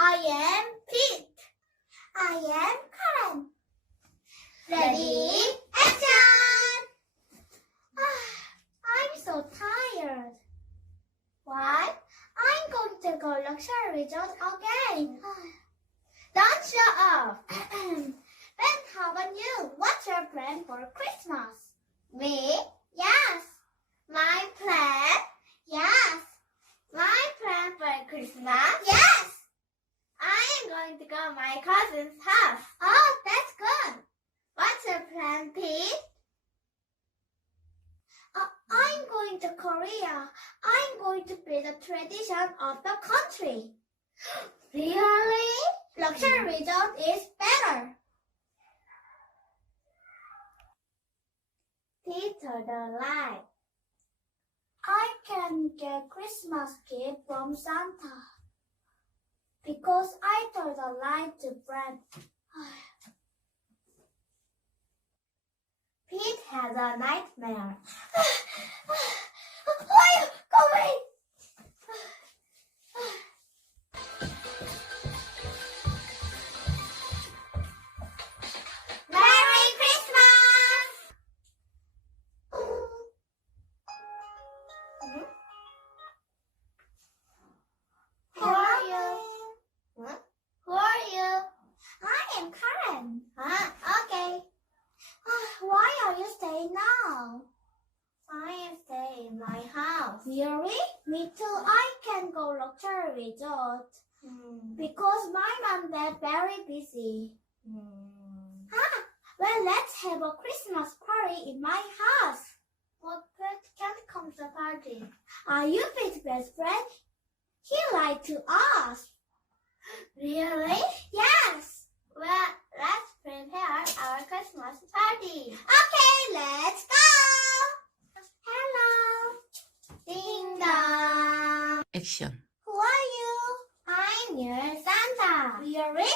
I am Pete. I am Karen. Ready, action! I'm so tired. Why? I'm going to go luxury resort again. Don't show off. Ben, how about you? What's your plan for Christmas? Me? Yes. My plan? Yes. My plan for Christmas? Yes. I am going to go to my cousin's house. Oh, that's good. What's your plan, Pete? I'm going to Korea. I'm going to be the tradition of the country. Really? Luxury resort is better. Peter the Light. I can get Christmas gift from Santa because I told the lie to Brad. Pete has a nightmare. Why are you going? Merry Christmas! Who are you? What? Who are you? I am Karen. Okay. Why are you staying now? I am staying in my house. Really? Me too. I can go luxury resort. Because my mom and dad very busy. Well, let's have a Christmas party in my house. But Pete can't come to the party. Are you Pete's best friend? He lied to us. Really? Yes. Well, let's prepare our Christmas party. Okay, let's go. Hello. Ding dong. 액션. Who are you? I'm your Santa. Really?